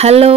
Hello!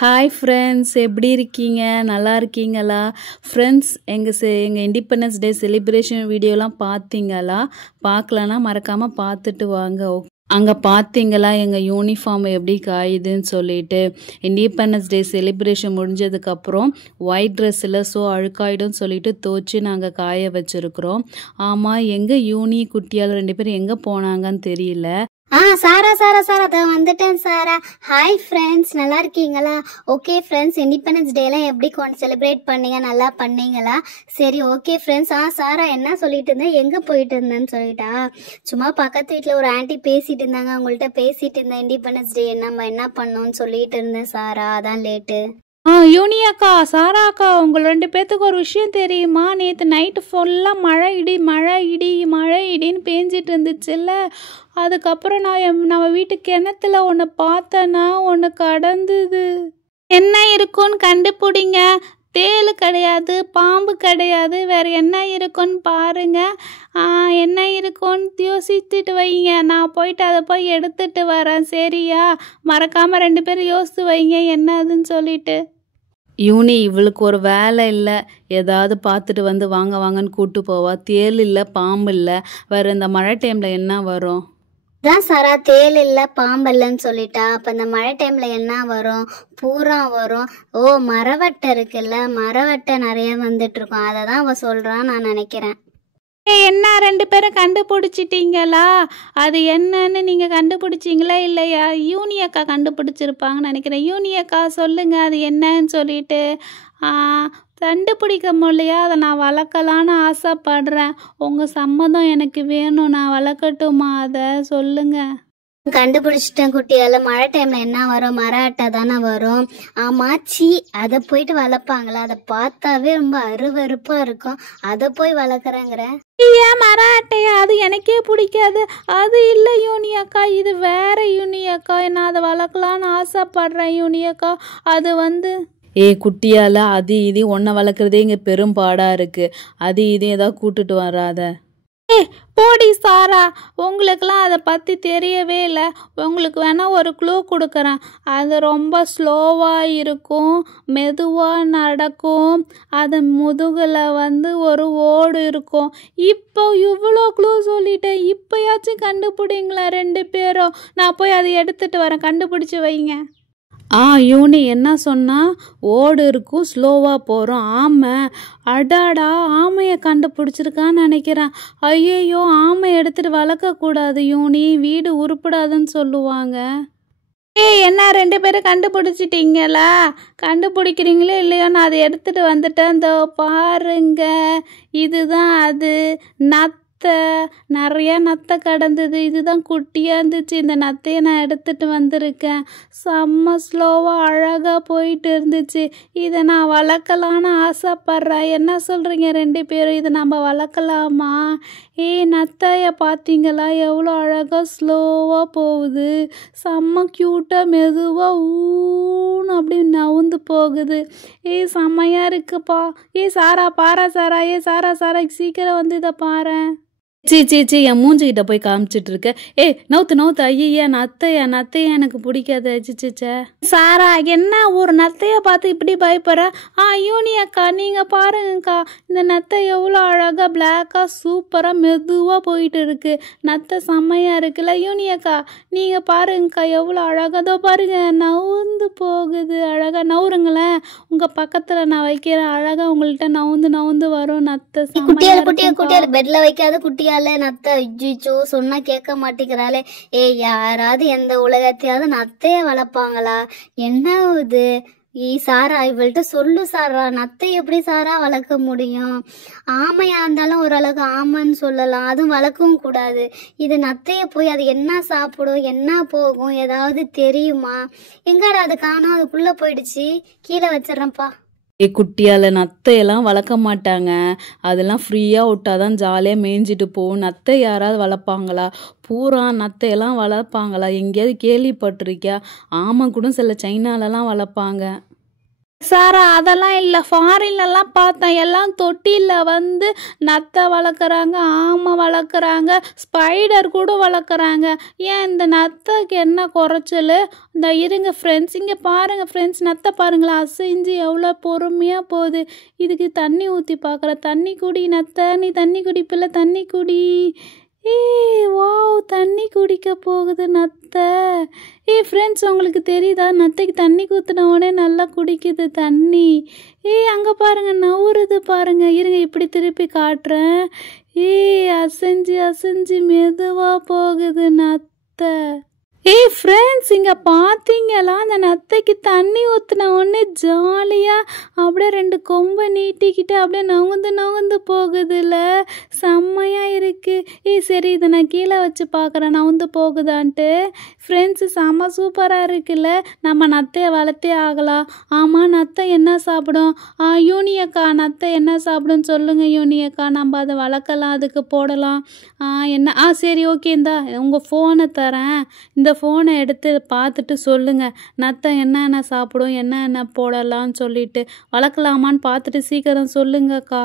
Hi friends. எப்படி இருக்கீங்க? நல்லா இருக்கீங்களா? ஃப்ரெண்ட்ஸ் எங்க இண்டிபெண்டன்ஸ் டே செலிப்ரேஷன் வீடியோலாம் பார்த்தீங்களா? பார்க்கலன்னா மறக்காம பார்த்துட்டு வாங்க. அங்க பார்த்தீங்களா எங்க யூனிஃபார்ம் எப்படி காயுதுன்னு சொல்லிட்டு. இண்டிபெண்டன்ஸ் டே செலிப்ரேஷன் முடிஞ்சதுக்கப்புறம் ஒயிட் ட்ரெஸ்ஸில் அழுக்காயிடும்னு சொல்லிட்டு துவச்சி நாங்கள் காய வச்சுருக்குறோம். ஆமாம், எங்கே யூனி குட்டியால் 2 பேரும் எங்கே போனாங்கன்னு தெரியல. சாரா அதான் வந்துட்டேன் சாரா. ஹாய் ஃப்ரெண்ட்ஸ், நல்லா இருக்கீங்களா? ஓகே ஃப்ரெண்ட்ஸ், இண்டிபெண்டன்ஸ் டேலாம் எப்படி செலிப்ரேட் பண்ணீங்க? நல்லா பண்ணீங்களா? சரி, ஓகே ஃப்ரெண்ட்ஸ். சாரா என்ன சொல்லிட்டு இருந்தேன், எங்கே போயிட்டு இருந்தேன்னு சொல்லிட்டா. சும்மா பக்கத்து வீட்டில் ஒரு ஆண்டி பேசிட்டு இருந்தாங்க, அவங்கள்ட்ட பேசிட்டு இருந்தேன். இண்டிபெண்டன்ஸ் டே நம்ம என்ன பண்ணோம்னு சொல்லிட்டு இருந்தேன் சாரா, அதான் லேட்டு. யூனி அக்கா, சாரா அக்கா, உங்கள் 2 பேர்த்துக்கு ஒரு விஷயம் தெரியுமா? நேற்று நைட்டு ஃபுல்லாக மழை இடின்னு பேஞ்சிட்டு இருந்துச்சுல்ல. அதுக்கப்புறம் நம்ம வீட்டு கிணத்துல ஒன்று பார்த்தேன்னா ஒன்று கடந்தது. என்ன இருக்குன்னு கண்டுபிடிங்க. தேள் கிடையாது, பாம்பு கிடையாது, வேறு என்ன இருக்குன்னு பாருங்க. என்ன இருக்குன்னு யோசிச்சுட்டு வைங்க. நான் போயிட்டு அதை போய் எடுத்துட்டு வரேன், சரியா? மறக்காமல் 2 பேரும் யோசித்து வைங்க என்னதுன்னு சொல்லிட்டு. யூனி, இவளுக்கு ஒரு வேலை இல்லை, ஏதாவது பார்த்துட்டு வந்து வாங்கன்னு கூப்பிட்டு போவா. தேள் இல்லை, பாம்பு இல்லை, வேறு இந்த மழை டைமில் என்ன வரும்? அதான் சாரா, தேள் இல்லை பாம்பு இல்லைன்னு சொல்லிட்டா. அப்போ இந்த மழை டைமில் என்ன வரும்? பூரா வரும். மரவட்டை இருக்குல்ல, மரவட்டை நிறைய வந்துட்டு இருக்கோம், அதை தான் அவள் சொல்கிறான்னு நான் நினைக்கிறேன். என்ன 2 பேரும் கண்டுபிடிச்சிட்டீங்களா? அது என்னன்னு நீங்கள் கண்டுபிடிச்சிங்களா இல்லையா? யூனி அக்கா கண்டுபிடிச்சிருப்பாங்கன்னு நினைக்கிறேன். யூனி அக்கா சொல்லுங்க, அது என்னன்னு சொல்லிட்டு. கண்டுபிடிக்க முடியலையா? அதை நான் வளர்க்கலான்னு ஆசைப்படுறேன். உங்கள் சம்மதம் எனக்கு வேணும். நான் வளர்க்கட்டுமா? அதை சொல்லுங்க. கண்டுபிடிச்சிட்டேன் குட்டியால. மழை டைம்ல என்ன வரும்? மர அட்டை தானே வரும். ஆமாச்சி, அதை போயிட்டு வளர்ப்பாங்களா? அதை பார்த்தாவே ரொம்ப அருவருப்பா இருக்கும், அதை போய் வளர்க்குறேங்கிற. ஏன் மர அட்டையா? அது எனக்கே பிடிக்காது. அது இல்லை யூனி அக்கா, இது வேற யூனி அக்கா. நான் அதை வளர்க்கலான்னு ஆசைப்படுறேன் யூனி அக்கா. அது குட்டியால அது இது ஒன்றை வளர்க்குறதே இங்கே பெரும்பாடாக இருக்குது. அது இதையும் ஏதாவது கூட்டுட்டு வராத. போடி சாரா, உங்களுக்கெல்லாம் அதை பற்றி தெரியவே இல்லை. உங்களுக்கு வேணால் ஒரு க்ளூ கொடுக்குறேன். அது ரொம்ப ஸ்லோவாக இருக்கும், மெதுவாக நடக்கும், அது முதுகில் ஒரு ஓடு இருக்கும். இப்போ இவ்வளோ க்ளூ சொல்லிட்டேன், இப்போயாச்சும் கண்டுபிடிங்களா 2 பேரும்? நான் போய் அதை எடுத்துகிட்டு வரேன், கண்டுபிடிச்சி வைங்க. யூனி என்ன சொன்னா? ஓடு இருக்கும், ஸ்லோவாக போகிறோம். ஆமை. அடாடா, ஆமையை கண்டுபிடிச்சிருக்கான்னு நினைக்கிறேன். ஐயோ, ஆமை எடுத்துகிட்டு வளர்க்கக்கூடாது யூனி, வீடு உருப்படாதுன்னு சொல்லுவாங்க. என்ன 2 பேரும் கண்டுபிடிச்சிட்டிங்களா? கண்டுபிடிக்கிறீங்களே இல்லையோ, நான் அதை எடுத்துகிட்டு வந்துட்டேன். இந்த பாருங்க, இதுதான் அது. நிறைய நத்தை கடந்தது. இதுதான் குட்டியாக இருந்துச்சு. இந்த நத்தையை நான் எடுத்துகிட்டு வந்திருக்கேன். செம்ம ஸ்லோவாக அழகாக போயிட்டு இருந்துச்சு. இதை நான் வளர்க்கலான்னு ஆசைப்பட்றேன். என்ன சொல்கிறீங்க 2 பேரும்? இதை நம்ம வளர்க்கலாமா? நத்தையை பார்த்தீங்களா? எவ்வளோ அழகாக ஸ்லோவாக போகுது. செம்ம க்யூட்டாக மெதுவாக ஊன்னு அப்படி நவுந்து போகுது. செம்மையாக இருக்குப்பா. சாரா பாரா சாரா. சாரா சீக்கிரம் வந்து இதை பாரேன். சீ, என் மூஞ்சிக்கிட்ட போய் காமிச்சிட்டு இருக்க. நவுத்து. ஐயா, நத்தையா எனக்கு பிடிக்காது. சாரா, என்ன ஒரு நத்தையை பார்த்து இப்படி பயப்படுற? யூனி அக்கா, நீங்கள் பாருங்கக்கா, இந்த நத்தை எவ்வளோ அழகாக பிளாக்காக சூப்பராக மெதுவாக போயிட்டு இருக்கு. நத்தை செம்மையாக இருக்குல்ல யூனி அக்கா? நீங்கள் பாருங்கக்கா, எவ்வளோ அழகாக பாருங்க, நவுந்து போகுது. அழகாக நவுருங்களேன், உங்கள் பக்கத்தில் நான் வைக்கிறேன். அழகாக உங்கள்கிட்ட நவுந்து வரும் நத்தை. குட்டியால பெட்ல வைக்காத குட்டியா நத்தை. ஐயோ, சொன்னா கேட்க மாட்டேங்கிறாளே. யாராவது எந்த உலகத்தையாவது நத்தைய வளர்ப்பாங்களா? என்ன இது? சாரா, இவள்கிட்ட சொல்லு சாரா, நத்தை எப்படி சாரா வளர்க்க முடியும்? ஆமையா இருந்தாலும் ஓரளவுக்கு ஆமைன்னு சொல்லலாம், அதுவும் வளர்க்கவும் கூடாது. இது நத்தைய போய் அது என்ன சாப்பிடும், என்ன போகும், ஏதாவது தெரியுமா? எங்கடா அது காணோம்? அதுக்குள்ள போயிடுச்சு. கீழே வச்சிடறேன்ப்பா. குட்டியால் நத்தையெல்லாம் வளர்க்க மாட்டாங்க. அதெல்லாம் ஃப்ரீயாக விட்டாதான் ஜாலியாக மேய்ஞ்சிட்டு போகும். நத்தை யாராவது வளர்ப்பாங்களா? பூரா நத்தையெல்லாம் வளர்ப்பாங்களா? எங்கேயாவது கேள்விப்பட்டிருக்கியா? ஆமாம் கூட சில சைனாலலாம் வளர்ப்பாங்க. சாரா அதெல்லாம் இல்லை, ஃபாரின்லலாம் பார்த்தேன், எல்லாம் தொட்டியில் வந்து நத்தை வளர்க்குறாங்க, ஆமை வளர்க்குறாங்க, ஸ்பைடர் கூட வளர்க்குறாங்க. ஏன் இந்த நத்தைக்கு என்ன குறைச்சல்? இந்த இருங்க ஃப்ரெண்ட்ஸ், இங்கே பாருங்கள் ஃப்ரெண்ட்ஸ், நத்தை பாருங்களேன் அசைஞ்சு எவ்வளோ பொறுமையாக போகுது. இதுக்கு தண்ணி ஊற்றி பார்க்குறேன். தண்ணி குடி நத்தை, நீ தண்ணி குடிப்பில்ல, தண்ணி குடி. வாவ், தண்ணி குடிக்க போகுது நத்தை. ஃப்ரெண்ட்ஸ், உங்களுக்கு தெரியுதா நத்தைக்கு தண்ணி ஊற்றின உடனே நல்லா குடிக்குது தண்ணி. அங்கே பாருங்கள் நவுறுது பாருங்கள். இருங்க இப்படி திருப்பி காட்டுறேன். அசைஞ்சு அசைஞ்சு மெதுவாக போகுது நத்தை. ஃப்ரெண்ட்ஸ், இங்கே பார்த்தீங்களா அந்த நத்தைக்கு தண்ணி ஊற்றின உடனே ஜாலியாக அப்படியே 2 கொம்பை நீட்டிக்கிட்டு அப்படியே நவுந்து நவுந்து போகுதுல்ல, செம்மையாக இருக்குது. சரி, இதை நான் கீழே வச்சு பார்க்குறேன் நவுந்து போகுதான்ட்டு. ஃப்ரெண்ட்ஸு, செம்ம சூப்பராக இருக்குல்ல. நம்ம நத்தையை வளர்த்தே ஆகலாம். ஆமாம், நத்தை என்ன சாப்பிடும்? யூனியக்கா, நத்தை என்ன சாப்பிடுன்னு சொல்லுங்கள் யூனியக்கா, நம்ம அதை வளர்க்கலாம், அதுக்கு போடலாம். என்ன சரி ஓகே, இந்தா உங்கள் ஃபோனை தரேன், இந்த ஃபோனை எடுத்து பார்த்துட்டு சொல்லுங்கள் நத்தை என்னென்ன சாப்பிடும், என்னென்ன போடலான்னு சொல்லிட்டு வளர்க்கலாமான்னு பார்த்துட்டு சீக்கிரம் சொல்லுங்கக்கா.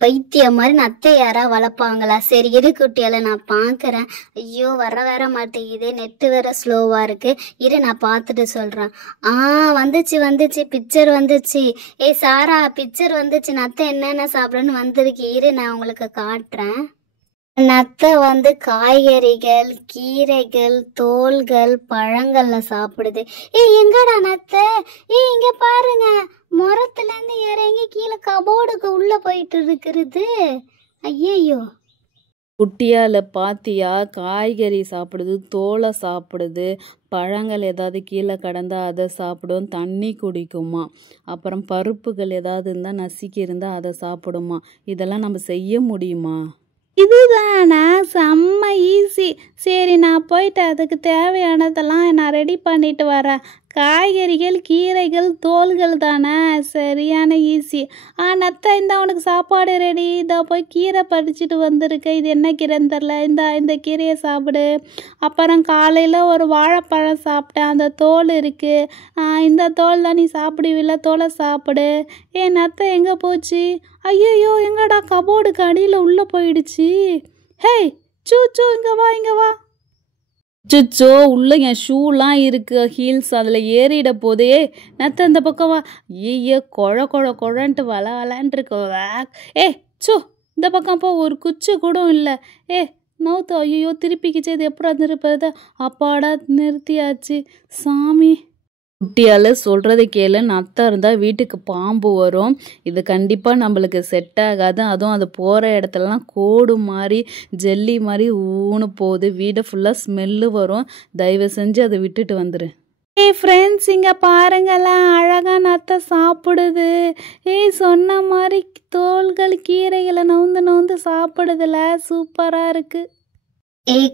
பைத்தியம் மாதிரி நத்தை யாரா வளர்ப்பாங்களா? சரி இரு குட்டியால, நான் பார்க்குறேன். ஐயோ, வர மாட்டேங்குது, நெட்டு வேற ஸ்லோவா இருக்கு. இரு நான் பார்த்துட்டு சொல்றேன். வந்துச்சு பிக்சர் வந்துச்சு. சாரா, பிக்சர் வந்துச்சு. நத்தை என்னென்ன சாப்பிடுன்னு வந்திருக்கு. இரு நான் உங்களுக்கு காட்டுறேன். நத்தை வந்து காய்கறிகள், கீரைகள், தோல்கள், பழங்கள்ல சாப்பிடுது. எங்கடா நத்தை? இங்க பாருங்க, மரத்துல இருந்து இறங்கி கீழே கபோர்டுக்கு உள்ள போயிட்டு இருக்கிறது. ஐயோ, குட்டியால் பாத்தியா, காய்கறி சாப்பிடுது, தோலை சாப்பிடுது, பழங்கள் ஏதாவது கீழே கடந்தா அதை சாப்பிடும், தண்ணி குடிக்குமா, அப்புறம் பருப்புகள் ஏதாவது இருந்தால் நசுக்கி இருந்தால் அதை சாப்பிடுமா. இதெல்லாம் நம்ம செய்ய முடியுமா? இதுதானா? செம்ம ஈஸி. சரி, நான் போயிட்டு அதுக்கு தேவையானதெல்லாம் நான் ரெடி பண்ணிட்டு வரேன். காய்கறிகள், கீரைகள், தோல்கள் தானே, சரியான ஈஸி. நத்தை, இந்த உனக்கு சாப்பாடு ரெடி. இதோ போய் கீரை பறிச்சுட்டு வந்திருக்க. இது என்ன கீரைன்னு தெரில. இந்த கீரையை சாப்பிடு. அப்புறம் காலையில் ஒரு வாழைப்பழம் சாப்பிட்டேன், அந்த தோல் இருக்குது. இந்த தோல் தான் நீ சாப்பிடுவில்ல, தோலை சாப்பிடு. நத்தை எங்கே போச்சு? ஐயோ, எங்கடா கபோர்டுக்கு அடியில் உள்ளே போயிடுச்சு. ஹேய் சூ, இங்கே வா. சுச்சோ, உள்ள என் ஷூலாம் இருக்கு, ஹீல்ஸ், அதில் ஏறிட போதே. நத்தை இந்த பக்கம் வா. குழன்ட்டு வளன்ட்டு இருக்க. இந்த பக்கம் போ, ஒரு குச்சி கூட இல்லை. நவுத்து. ஐயோ, திருப்பிக்கிச்சு. இது எப்படி திருப்பது? அப்பாடா, நிறுத்தியாச்சு. சாமி, குட்டியால் சொல்கிறத கேளு. நத்தை இருந்தால் வீட்டுக்கு பாம்பு வரும். இது கண்டிப்பாக நம்மளுக்கு செட் ஆகாது. அதுவும் அது போகிற இடத்துலலாம் கோடு மாதிரி ஜெல்லி மாதிரி ஊன்னு போகுது. வீடை ஃபுல்லாக ஸ்மெல்லு வரும். தயவு செஞ்சு அதை விட்டுட்டு வந்துடு. ஃப்ரெண்ட்ஸ், இங்கே பாருங்களேன், அழகாக நத்தை சாப்பிடுது. சொன்ன மாதிரி தோல்கள், கீரைகளை நவுந்து சாப்பிடுதுல, சூப்பராக இருக்குது.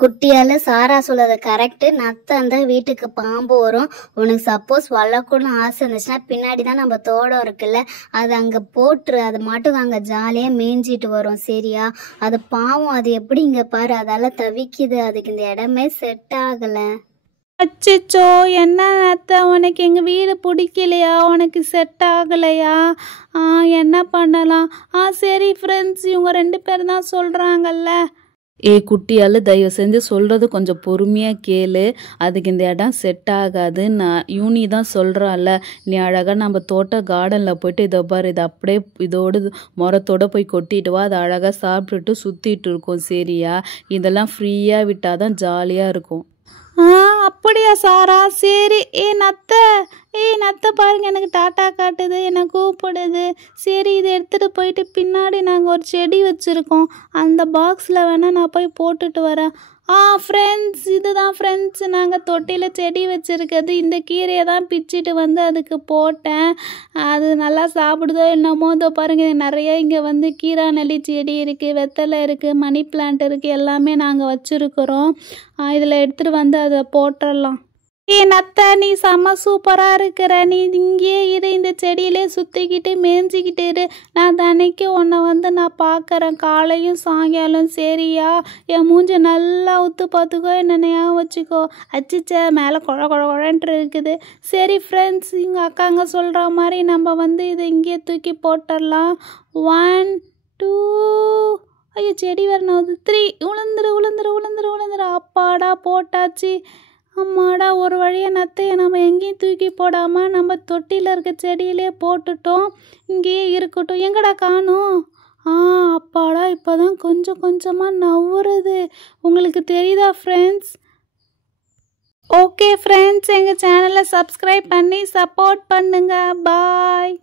குட்டியால, சாரா சொல்லது கரெக்டு. நத்தை அந்த வீட்டுக்கு பாம்பு வரும். உனக்கு சப்போஸ் வளர்க்கணும்னு ஆசை இருந்துச்சுன்னா பின்னாடி தான் நம்ம தோட்டம் இருக்குல்ல, அது அங்கே போட்டுரு. அது மட்டும் அங்கே ஜாலியாக மேய்ஞ்சிட்டு வரும். சரியா? அது பாவம், அது எப்படி இங்கே பாரு, அதால தவிக்குது. அதுக்கு இந்த இடமே செட் ஆகலை. அச்சோ, என்ன நத்தை, உனக்கு எங்கள் வீடு பிடிக்கலையா? உனக்கு செட் ஆகலையா? என்ன பண்ணலாம்? சரி ஃப்ரெண்ட்ஸ், இவங்க 2 பேர் தான் சொல்கிறாங்கல்ல. குட்டியால் தயவு செஞ்சு சொல்கிறது கொஞ்சம் பொறுமையாக கேளு. அதுக்கு இந்த இடம் செட் ஆகாது. நான் யூனி தான் சொல்கிறாள்ல, நீ அழகாக நம்ம தோட்ட கார்டனில் போயிட்டு இதை பாரு, இதை அப்படியே இதோடு மரத்தோடு போய் கொட்டிட்டு வா. அதை அழகாக சாப்பிட்டுட்டு சுற்றிட்டு இருக்கோம். சரியா? இதெல்லாம் ஃப்ரீயாக விட்டால் தான் ஜாலியாக இருக்கும். அப்படியா சாரா? சரி. நத்தை பாருங்க, எனக்கு டாட்டா காட்டுது, என்னை கூப்பிடுது. சரி, இதை எடுத்துகிட்டு போயிட்டு பின்னாடி நாங்கள் ஒரு செடி வச்சுருக்கோம், அந்த பாக்ஸில் வேணால் நான் போய் போட்டுட்டு வரேன். ஃப்ரெண்ட்ஸ், இதுதான் ஃப்ரெண்ட்ஸ், நாங்கள் தொட்டியில் செடி வச்சுருக்கிறது. இந்த கீரையை தான் பிச்சுட்டு வந்து அதுக்கு போட்டேன். அது நல்லா சாப்பிடுதோ என்னமோ. இதோ பாருங்கள், நிறைய இங்கே வந்து கீராநெல்லி செடி இருக்குது, வெத்தலை இருக்குது, மணி பிளான்ட் இருக்குது, எல்லாமே நாங்கள் வச்சுருக்குறோம். இதில் எடுத்துகிட்டு வந்து அதை போட்டுடலாம். நத்த நீ செம்ம சூப்பராக இருக்கிற. நீ இங்கேயே இரு, இந்த செடியிலே சுற்றிக்கிட்டு மேய்ஞ்சிக்கிட்டு இரு. நான் தினைக்கும் உன்னை வந்து நான் பார்க்குறேன், காலையும் சாயங்காலம். சரியா? என் மூஞ்சி நல்லா உத்து பார்த்துக்கோ, என்ன ஞாபகம் வச்சுக்கோ. அச்சிச்ச மேலே குழன்ட்டு இருக்குது. சரி ஃப்ரெண்ட்ஸ், எங்கள் அக்காங்க சொல்கிற மாதிரி நம்ம வந்து இதை இங்கேயே தூக்கி போட்டுடலாம். 1 2 ஐயோ செடி வரணும். 3 உளுந்துரு. அப்பாடா போட்டாச்சு. அம்மாடா ஒரு வழியாக நத்தையை நம்ம எங்கேயும் தூக்கி போடாமல் நம்ம தொட்டியில் இருக்க செடியிலே போட்டுட்டோம். இங்கேயே இருக்கட்டும். எங்கடா காணோம்? அப்பாடா இப்போ தான் கொஞ்சம் கொஞ்சமாக நவுறுது. உங்களுக்கு தெரியுதா ஃப்ரெண்ட்ஸ்? ஓகே ஃப்ரெண்ட்ஸ், எங்கள் சேனலை சப்ஸ்கிரைப் பண்ணி சப்போர்ட் பண்ணுங்கள். பாய்.